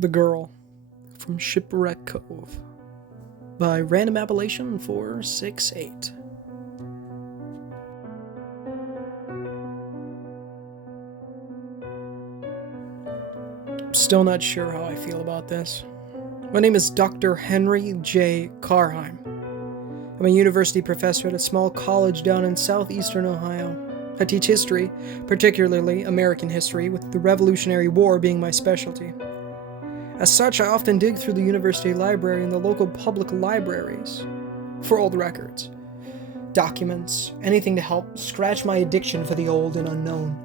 The Girl from Shipwreck Cove by Random Appellation 468. I'm still not sure how I feel about this. My name is Dr. Henry J. Carheim. I'm a university professor at a small college down in southeastern Ohio. I teach history, particularly American history, with the Revolutionary War being my specialty. As such, I often dig through the university library and the local public libraries for old records, documents, anything to help scratch my addiction for the old and unknown.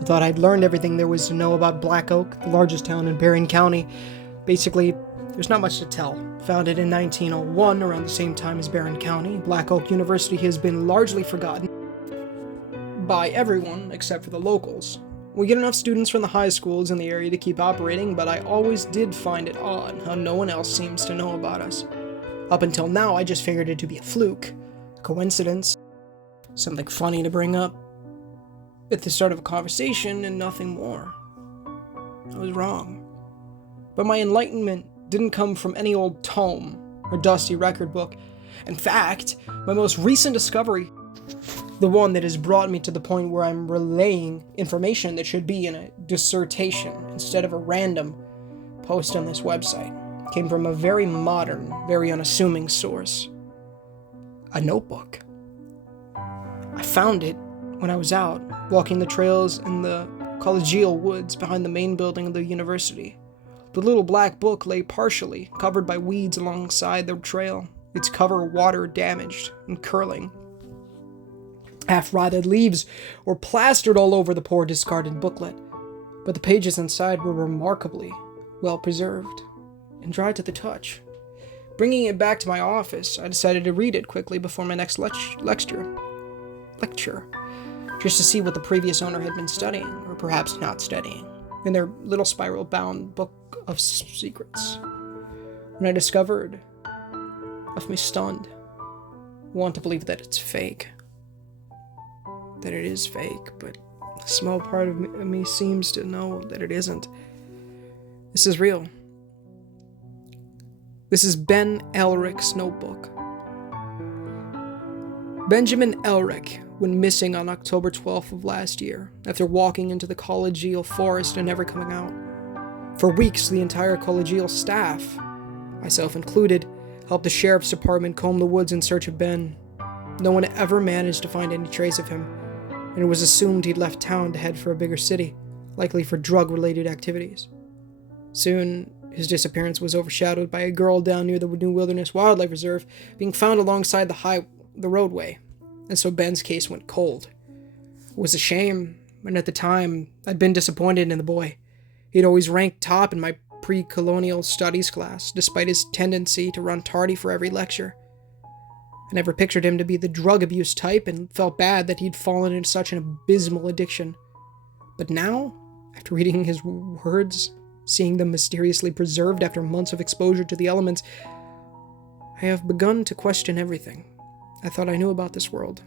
I thought I'd learned everything there was to know about Black Oak, the largest town in Berrien County. Basically, there's not much to tell. Founded in 1901, around the same time as Berrien County, Black Oak University has been largely forgotten by everyone except for the locals. We get enough students from the high schools in the area to keep operating, but I always did find it odd how no one else seems to know about us. Up until now, I just figured it to be a fluke, a coincidence, something funny to bring up at the start of a conversation and nothing more. I was wrong. But my enlightenment didn't come from any old tome or dusty record book. In fact, my most recent discovery, the one that has brought me to the point where I'm relaying information that should be in a dissertation instead of a random post on this website, came from a very modern, very unassuming source. A notebook. I found it when I was out, walking the trails in the collegial woods behind the main building of the university. The little black book lay partially covered by weeds alongside the trail, its cover water damaged and curling. Half-rotted leaves were plastered all over the poor discarded booklet, but the pages inside were remarkably well preserved and dry to the touch. Bringing it back to my office, I decided to read it quickly before my next lecture, just to see what the previous owner had been studying, or perhaps not studying, in their little spiral-bound book of secrets. When I discovered, left me stunned. I want to believe that it's fake. That it is fake, but a small part of me seems to know that it isn't. This is real. This is Ben Elric's notebook. Benjamin Elric went missing on October 12th of last year after walking into the collegial forest and never coming out. For weeks, the entire collegial staff, myself included, helped the sheriff's department comb the woods in search of Ben. No one ever managed to find any trace of him, and it was assumed he'd left town to head for a bigger city, likely for drug-related activities. Soon, his disappearance was overshadowed by a girl down near the New Wilderness Wildlife Reserve being found alongside the roadway, and so Ben's case went cold. It was a shame, and at the time, I'd been disappointed in the boy. He'd always ranked top in my pre-colonial studies class, despite his tendency to run tardy for every lecture. I never pictured him to be the drug abuse type and felt bad that he'd fallen into such an abysmal addiction. But now, after reading his words, seeing them mysteriously preserved after months of exposure to the elements, I have begun to question everything I thought I knew about this world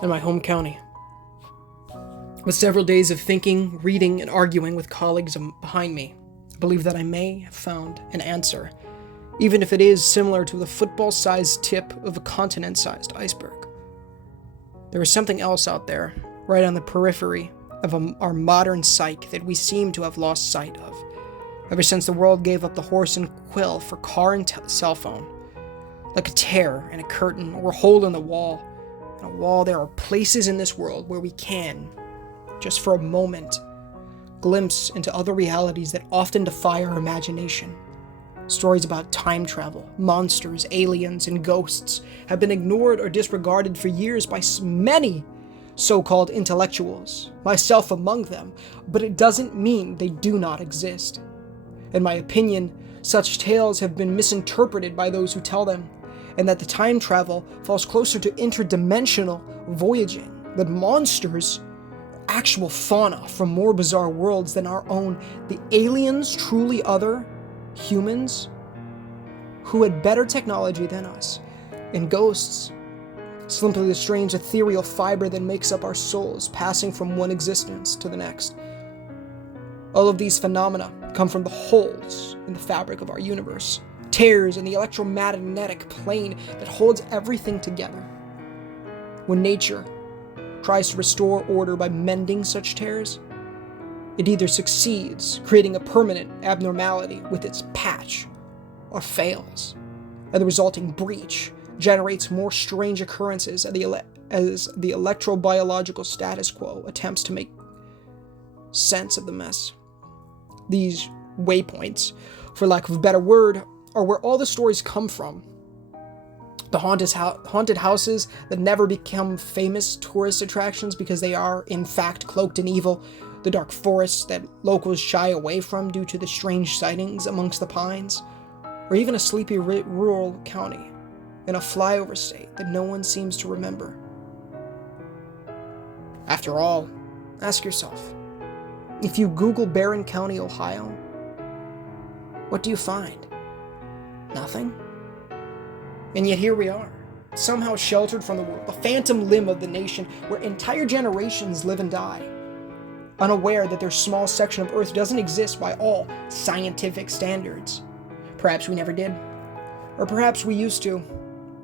and my home county. With several days of thinking, reading, and arguing with colleagues behind me, I believe that I may have found an answer, even if it is similar to the football-sized tip of a continent-sized iceberg. There is something else out there, right on the periphery of our modern psyche that we seem to have lost sight of, ever since the world gave up the horse and quill for car and cell phone. Like a tear in a curtain or a hole in the wall. In a wall, there are places in this world where we can, just for a moment, glimpse into other realities that often defy our imagination. Stories about time travel, monsters, aliens, and ghosts have been ignored or disregarded for years by many so-called intellectuals, myself among them, but it doesn't mean they do not exist. In my opinion, such tales have been misinterpreted by those who tell them, and that the time travel falls closer to interdimensional voyaging, that monsters are actual fauna from more bizarre worlds than our own, the aliens truly other humans who had better technology than us, and ghosts simply the strange ethereal fiber that makes up our souls, passing from one existence to the next. All of these phenomena come from the holes in the fabric of our universe, tears in the electromagnetic plane that holds everything together. When nature tries to restore order by mending such tears, it either succeeds, creating a permanent abnormality with its patch, or fails, and the resulting breach generates more strange occurrences as the electrobiological status quo attempts to make sense of the mess. These waypoints, for lack of a better word, are where all the stories come from. The haunted houses that never become famous tourist attractions because they are, in fact, cloaked in evil. The dark forests that locals shy away from due to the strange sightings amongst the pines. Or even a sleepy rural county in a flyover state that no one seems to remember. After all, ask yourself, if you Google Barron County, Ohio, what do you find? Nothing? And yet here we are, somehow sheltered from the world, the phantom limb of the nation where entire generations live and die, unaware that their small section of Earth doesn't exist by all scientific standards. Perhaps we never did, or perhaps we used to,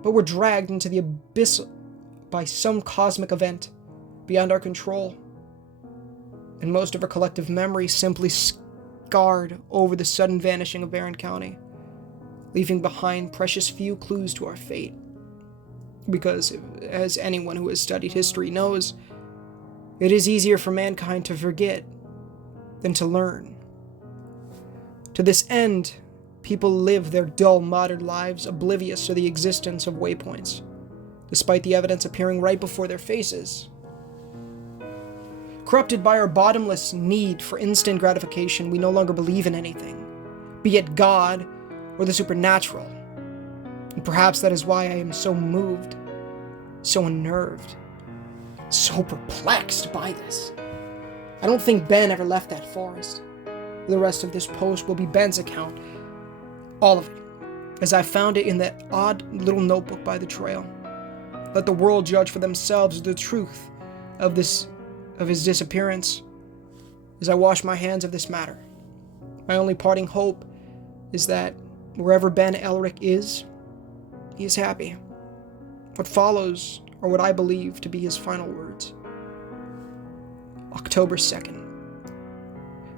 but were dragged into the abyss by some cosmic event beyond our control. And most of our collective memory simply scarred over the sudden vanishing of Barron County, leaving behind precious few clues to our fate. Because, as anyone who has studied history knows, it is easier for mankind to forget than to learn. To this end, people live their dull modern lives oblivious to the existence of waypoints, despite the evidence appearing right before their faces. Corrupted by our bottomless need for instant gratification, we no longer believe in anything, be it God or the supernatural. And perhaps that is why I am so moved, so unnerved, so perplexed by this. I don't think Ben ever left that forest. The rest of this post will be Ben's account, all of it, as I found it in that odd little notebook by the trail. Let the world judge for themselves the truth of his disappearance as I wash my hands of this matter. My only parting hope is that wherever Ben Elric is, he is happy. What follows are what I believe to be his final words. October 2nd.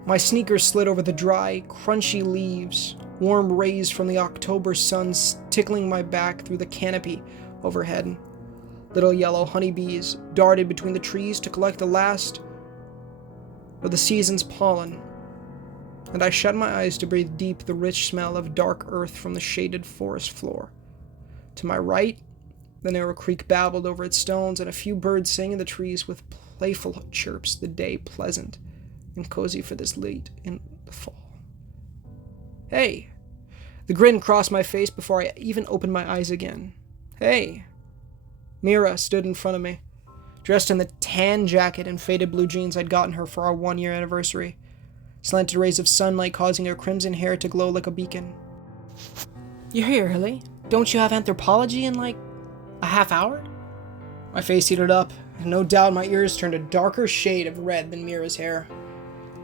My sneakers slid over the dry, crunchy leaves, warm rays from the October sun tickling my back through the canopy overhead. Little yellow honeybees darted between the trees to collect the last of the season's pollen, and I shut my eyes to breathe deep the rich smell of dark earth from the shaded forest floor. To my right, the narrow creek babbled over its stones, and a few birds sang in the trees with playful chirps, the day pleasant and cozy for this late in the fall. Hey! The grin crossed my face before I even opened my eyes again. Hey! Mira stood in front of me, dressed in the tan jacket and faded blue jeans I'd gotten her for our 1-year anniversary, slanted rays of sunlight causing her crimson hair to glow like a beacon. You're here early. Don't you have anthropology in, like, a half hour? My face heated up, and no doubt my ears turned a darker shade of red than Mira's hair.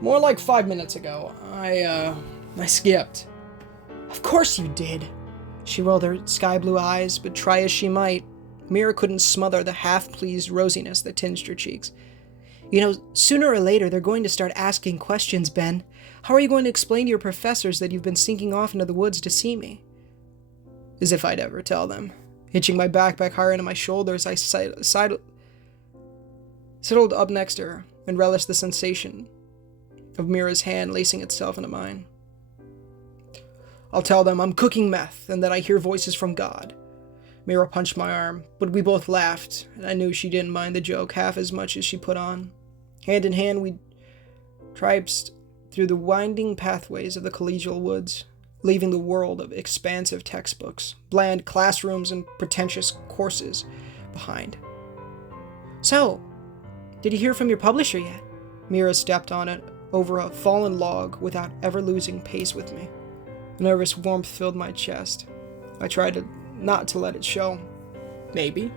More like 5 minutes ago. I skipped. Of course you did. She rolled her sky blue eyes, but try as she might, Mira couldn't smother the half-pleased rosiness that tinged her cheeks. You know, sooner or later they're going to start asking questions, Ben. How are you going to explain to your professors that you've been sneaking off into the woods to see me? As if I'd ever tell them. Hitching my backpack higher into my shoulders, I sidled up next to her and relished the sensation of Mira's hand lacing itself into mine. I'll tell them I'm cooking meth and that I hear voices from God. Mira punched my arm, but we both laughed, and I knew she didn't mind the joke half as much as she put on. Hand in hand, we traipsed through the winding pathways of the collegial woods, leaving the world of expansive textbooks, bland classrooms, and pretentious courses behind. So, did you hear from your publisher yet? Mira stepped on it over a fallen log without ever losing pace with me. A nervous warmth filled my chest. I tried not to let it show. Maybe.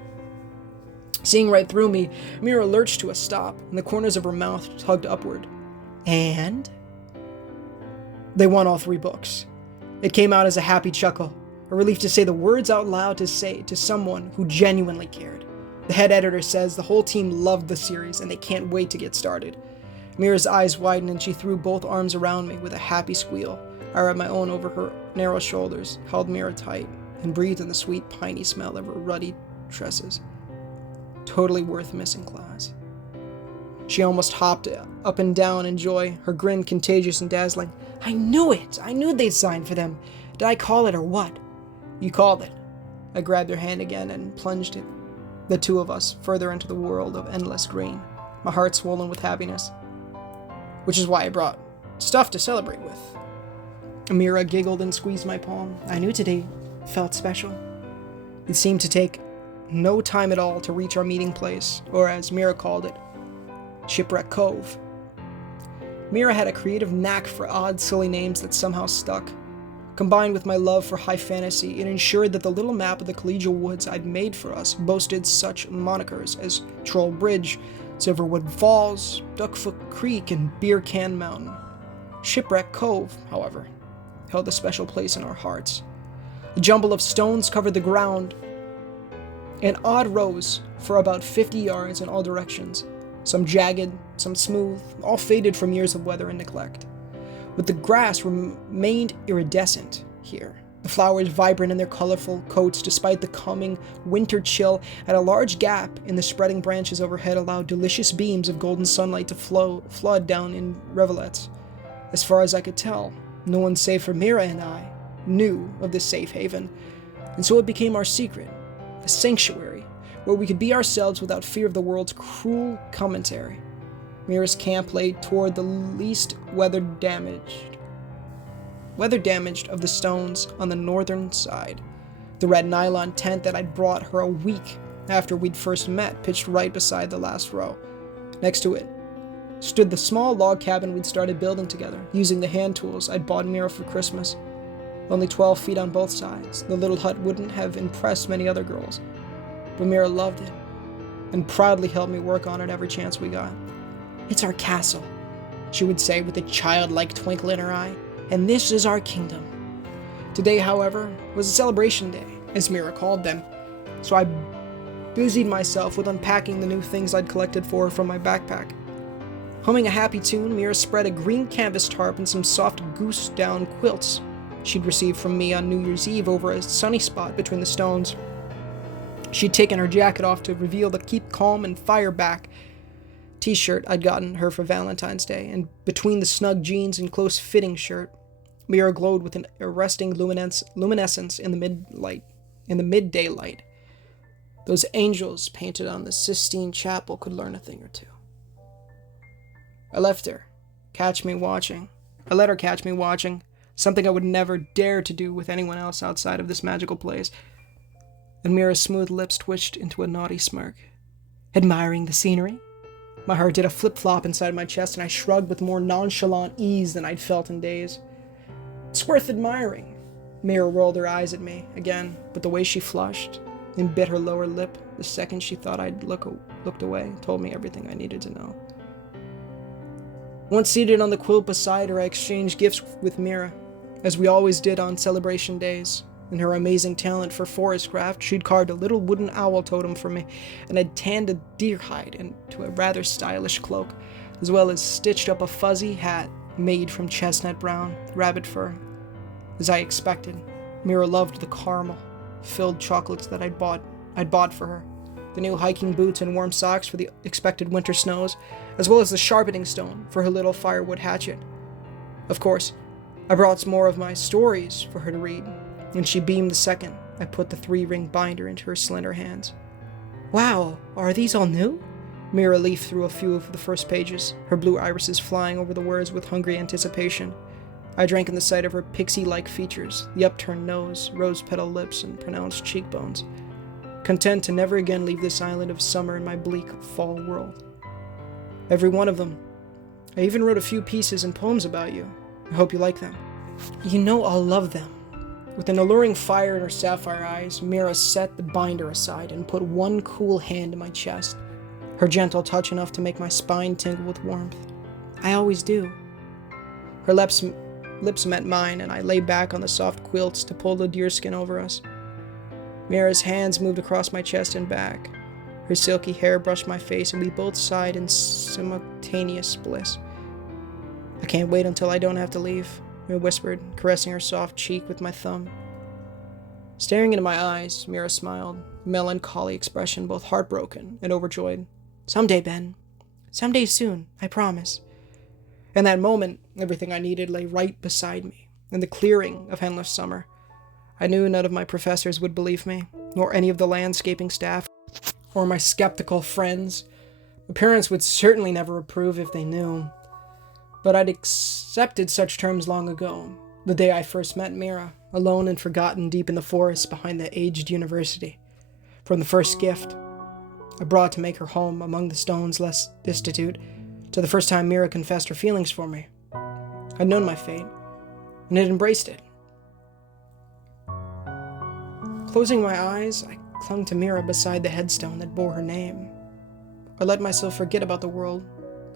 Seeing right through me, Mira lurched to a stop, and the corners of her mouth tugged upward. And? They won all 3 books. It came out as a happy chuckle, a relief to say the words out loud to say to someone who genuinely cared. The head editor says the whole team loved the series and they can't wait to get started. Mira's eyes widened and she threw both arms around me with a happy squeal. I wrapped my own over her narrow shoulders, held Mira tight, and breathed in the sweet piney smell of her ruddy tresses. Totally worth missing class. She almost hopped up and down in joy, her grin contagious and dazzling. I knew it! I knew they'd sign for them. Did I call it or what? You called it. I grabbed her hand again and plunged it, the 2 of us, further into the world of endless green, my heart swollen with happiness. Which is why I brought stuff to celebrate with. Mira giggled and squeezed my palm. I knew today felt special. It seemed to take no time at all to reach our meeting place, or as Mira called it, Shipwreck Cove. Mira had a creative knack for odd, silly names that somehow stuck. Combined with my love for high fantasy, it ensured that the little map of the collegial woods I'd made for us boasted such monikers as Troll Bridge, Silverwood Falls, Duckfoot Creek, and Beer Can Mountain. Shipwreck Cove, however, held a special place in our hearts. A jumble of stones covered the ground in odd rows for about 50 yards in all directions, some jagged, some smooth, all faded from years of weather and neglect. But the grass remained iridescent here, the flowers vibrant in their colorful coats despite the coming winter chill, and a large gap in the spreading branches overhead allowed delicious beams of golden sunlight to flood down in rivulets. As far as I could tell, no one save for Mira and I knew of this safe haven, and so it became our secret, a sanctuary where we could be ourselves without fear of the world's cruel commentary. Mira's camp lay toward the least weather damaged of the stones on the northern side. The red nylon tent that I'd brought her a week after we'd first met pitched right beside the last row. Next to it stood the small log cabin we'd started building together, using the hand tools I'd bought Mira for Christmas. Only 12 feet on both sides, the little hut wouldn't have impressed many other girls, but Mira loved it and proudly helped me work on it every chance we got. It's our castle, she would say with a childlike twinkle in her eye, and this is our kingdom. Today, however, was a celebration day, as Mira called them, so I busied myself with unpacking the new things I'd collected for her from my backpack. Humming a happy tune, Mira spread a green canvas tarp and some soft goose down quilts she'd received from me on New Year's Eve over a sunny spot between the stones. She'd taken her jacket off to reveal the Keep Calm and Fire Back t-shirt I'd gotten her for Valentine's Day, and between the snug jeans and close-fitting shirt, Mira glowed with an arresting luminescence in the midday light. Those angels painted on the Sistine Chapel could learn a thing or two. I let her catch me watching, something I would never dare to do with anyone else outside of this magical place, and Mira's smooth lips twitched into a naughty smirk. Admiring the scenery? My heart did a flip-flop inside my chest, and I shrugged with more nonchalant ease than I'd felt in days. It's worth admiring. Mira rolled her eyes at me again, but the way she flushed and bit her lower lip the second she thought I'd looked away told me everything I needed to know. Once seated on the quilt beside her, I exchanged gifts with Mira, as we always did on celebration days. In her amazing talent for forest craft, she'd carved a little wooden owl totem for me, and had tanned a deer hide into a rather stylish cloak, as well as stitched up a fuzzy hat made from chestnut brown rabbit fur. As I expected, Mira loved the caramel-filled chocolates that I'd bought for her, the new hiking boots and warm socks for the expected winter snows, as well as the sharpening stone for her little firewood hatchet. Of course, I brought some more of my stories for her to read, and she beamed the second I put the 3-ring binder into her slender hands. Wow, are these all new? Mira leafed through a few of the first pages, her blue irises flying over the words with hungry anticipation. I drank in the sight of her pixie-like features, the upturned nose, rose-petal lips, and pronounced cheekbones, content to never again leave this island of summer in my bleak fall world. Every one of them. I even wrote a few pieces and poems about you. I hope you like them. You know I'll love them. With an alluring fire in her sapphire eyes, Mira set the binder aside and put one cool hand in my chest, her gentle touch enough to make my spine tingle with warmth. I always do. Her lips lips met mine, and I lay back on the soft quilts to pull the deerskin over us. Mira's hands moved across my chest and back. Her silky hair brushed my face, and we both sighed in simultaneous bliss. "I can't wait until I don't have to leave," I whispered, caressing her soft cheek with my thumb. Staring into my eyes, Mira smiled, a melancholy expression, both heartbroken and overjoyed. "Someday, Ben. Someday soon, I promise." In that moment, everything I needed lay right beside me, in the clearing of endless summer. I knew none of my professors would believe me, nor any of the landscaping staff, or my skeptical friends. My parents would certainly never approve if they knew. But I'd accepted such terms long ago, the day I first met Mira, alone and forgotten deep in the forest behind the aged university. From the first gift I brought to make her home among the stones less destitute, to the first time Mira confessed her feelings for me. I'd known my fate, and had embraced it. Closing my eyes, I clung to Mira beside the headstone that bore her name. I let myself forget about the world,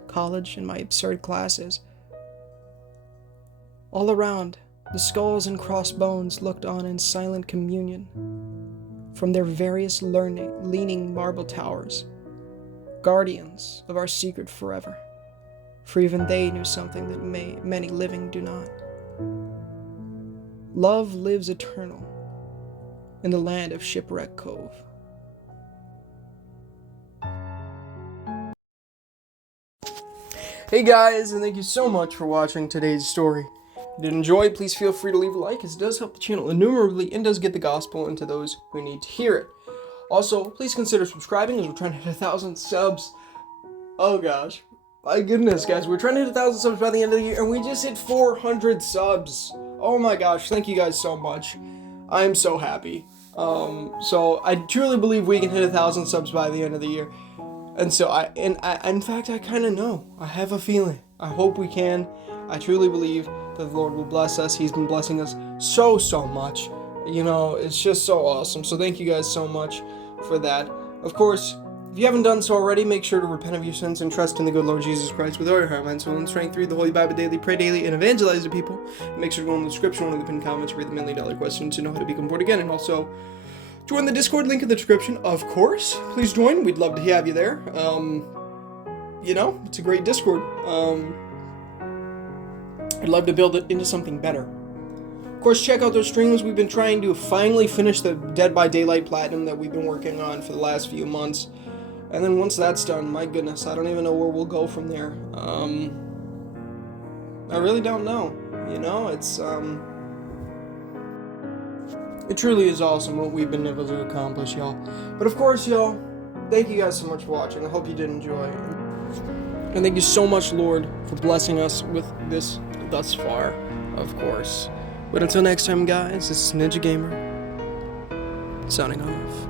college, and my absurd classes. All around, the skulls and crossbones looked on in silent communion from their various leaning marble towers, guardians of our secret forever, for even they knew something that many living do not. Love lives eternal in the land of Shipwreck Cove. Hey guys, and thank you so much for watching today's story. If you did enjoy, please feel free to leave a like, as it does help the channel innumerably and does get the gospel into those who need to hear it. Also, please consider subscribing, as we're trying to hit 1,000 subs. Oh gosh, my goodness guys, we're trying to hit 1,000 subs by the end of the year, and we just hit 400 subs. Oh my gosh, thank you guys so much. I am so happy. So I truly believe we can hit 1,000 subs by the end of the year. And so in fact, I kind of know. I have a feeling. I hope we can. I truly believe that the Lord will bless us. He's been blessing us so much. You know, it's just so awesome. So thank you guys so much for that. Of course, if you haven't done so already, make sure to repent of your sins and trust in the good Lord Jesus Christ with all your heart, mind, soul, and strength. Read the Holy Bible daily, pray daily, and evangelize to people. And make sure to go in the description, one of the pinned comments, read the $1 million question to know how to become born again. And also, join the Discord, link in the description, of course. Please join. We'd love to have you there. You know, it's a great Discord. I'd love to build it into something better. Of course, check out those streams. We've been trying to finally finish the Dead by Daylight Platinum that we've been working on for the last few months. And then once that's done, my goodness, I don't even know where we'll go from there. I really don't know. You know, it's, it truly is awesome what we've been able to accomplish, y'all. But of course, y'all, thank you guys so much for watching. I hope you did enjoy. And thank you so much, Lord, for blessing us with this thus far, of course. But until next time, guys, this is Ninja Gamer, signing off.